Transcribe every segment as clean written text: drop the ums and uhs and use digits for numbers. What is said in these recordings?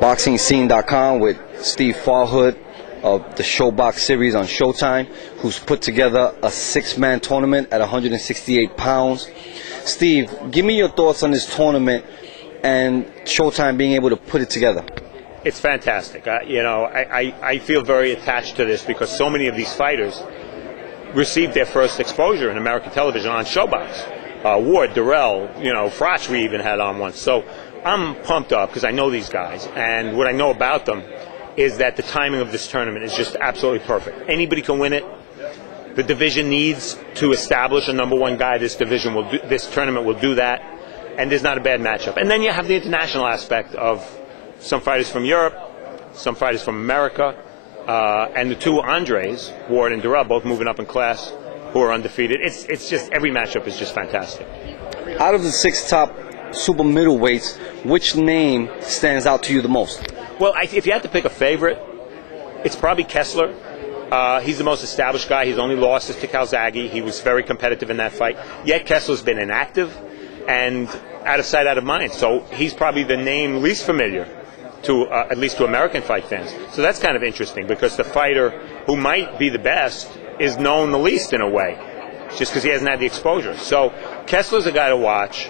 BoxingScene.com with Steve Farhood of the Showbox series on Showtime, who's put together a 6-man tournament at 168 pounds. Steve, give me your thoughts on this tournament and Showtime being able to put it together. It's fantastic. I feel very attached to this because so many of these fighters received their first exposure in American television on Showbox. Ward, Durrell, Froch we even had on once. So I'm pumped up because I know these guys, and what I know about them is that the timing of this tournament is just absolutely perfect. Anybody can win it. The division needs to establish a #1 guy. This tournament will do that, and there's not a bad matchup. And then you have the international aspect of some fighters from Europe, some fighters from America, and the two Andres, Ward and Durrell, both moving up in class, who are undefeated. It's just, every matchup is just fantastic. Out of the 6 top super middleweights, which name stands out to you the most? Well, if you had to pick a favorite, it's probably Kessler. He's the most established guy. His only loss is to Calzaghe. He was very competitive in that fight. Yet Kessler's been inactive and out of sight, out of mind. So he's probably the name least familiar to at least to American fight fans. So that's kind of interesting because the fighter who might be the best is known the least in a way, just because he hasn't had the exposure. So Kessler's a guy to watch.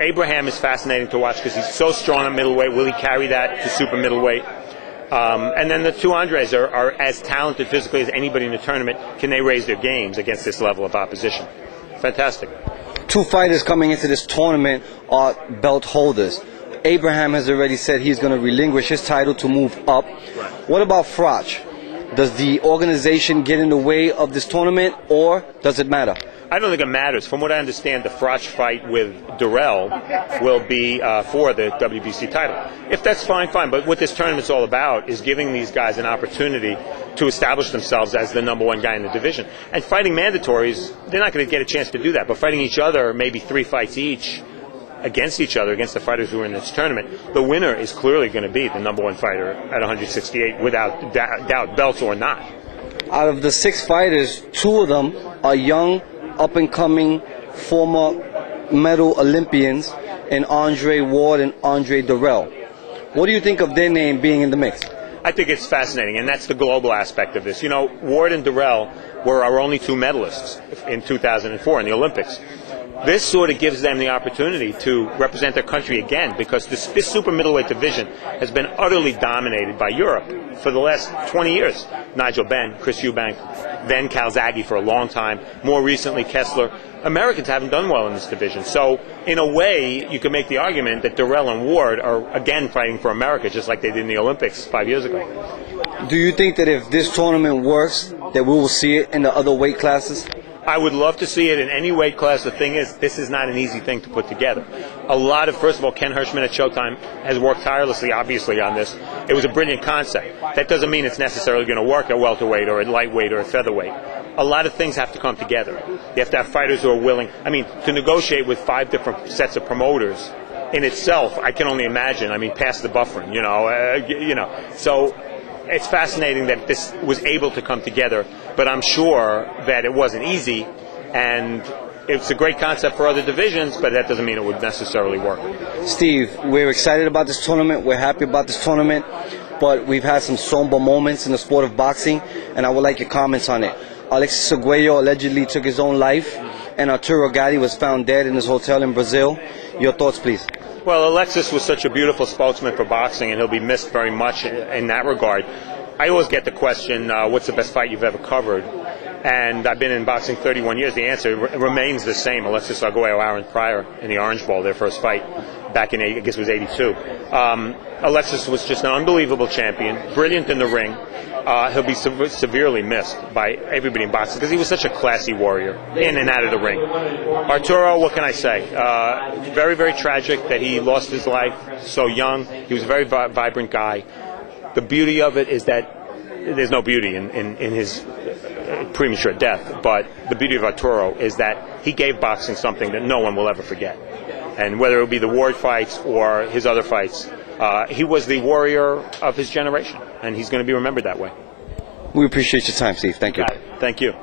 Abraham is fascinating to watch because he's so strong at middleweight. Will he carry that to super middleweight? And then the two Andres are as talented physically as anybody in the tournament. Can they raise their games against this level of opposition? Fantastic. 2 fighters coming into this tournament are belt holders. Abraham has already said he's going to relinquish his title to move up. Right. What about Froch? Does the organization get in the way of this tournament, or does it matter? I don't think it matters. From what I understand, the Froch fight with Durrell will be for the WBC title. If that's fine, fine. But what this tournament's all about is giving these guys an opportunity to establish themselves as the #1 guy in the division. And fighting mandatories, they're not going to get a chance to do that. But fighting each other, maybe 3 fights each, against each other, against the fighters who are in this tournament, the winner is clearly going to be the #1 fighter at 168, without doubt, belts or not. Out of the 6 fighters, 2 of them are young, up-and-coming former medal Olympians in Andre Ward and Andre Durrell. What do you think of their name being in the mix? I think it's fascinating, and that's the global aspect of this. Ward and Durrell were our only 2 medalists in 2004 in the Olympics. This sort of gives them the opportunity to represent their country again, because this super middleweight division has been utterly dominated by Europe for the last 20 years. Nigel Benn, Chris Eubank, then Calzaghe for a long time, more recently Kessler. Americans haven't done well in this division. So, in a way, you can make the argument that Durrell and Ward are again fighting for America, just like they did in the Olympics 5 years ago. Do you think that if this tournament works, that we will see it in the other weight classes? I would love to see it in any weight class. The thing is, this is not an easy thing to put together. First of all, Ken Hirschman at Showtime has worked tirelessly, obviously, on this. It was a brilliant concept. That doesn't mean it's necessarily going to work at welterweight or at lightweight or at featherweight. A lot of things have to come together. You have to have fighters who are willing. To negotiate with 5 different sets of promoters in itself, I can only imagine. Past the buffering, So it's fascinating that this was able to come together, but I'm sure that it wasn't easy, and it's a great concept for other divisions, but that doesn't mean it would necessarily work. Steve, we're excited about this tournament. We're happy about this tournament, but we've had some somber moments in the sport of boxing, and I would like your comments on it. Alexis Aguirre allegedly took his own life, and Arturo Gatti was found dead in his hotel in Brazil. Your thoughts, please. Well, Alexis was such a beautiful spokesman for boxing, and he'll be missed very much in that regard. I always get the question, what's the best fight you've ever covered? And I've been in boxing 31 years. The answer remains the same. Alexis Aguirre, Aaron Pryor in the Orange Bowl, their first fight back in, I guess it was 82. Alexis was just an unbelievable champion, brilliant in the ring. He'll be severely missed by everybody in boxing because he was such a classy warrior in and out of the ring. Arturo, what can I say? Very, very tragic that he lost his life so young. He was a very vibrant guy. The beauty of it is that there's no beauty in his premature death, but the beauty of Arturo is that he gave boxing something that no one will ever forget. And whether it would be the Ward fights or his other fights, he was the warrior of his generation, and he's going to be remembered that way. We appreciate your time, Steve. Thank you. Thank you.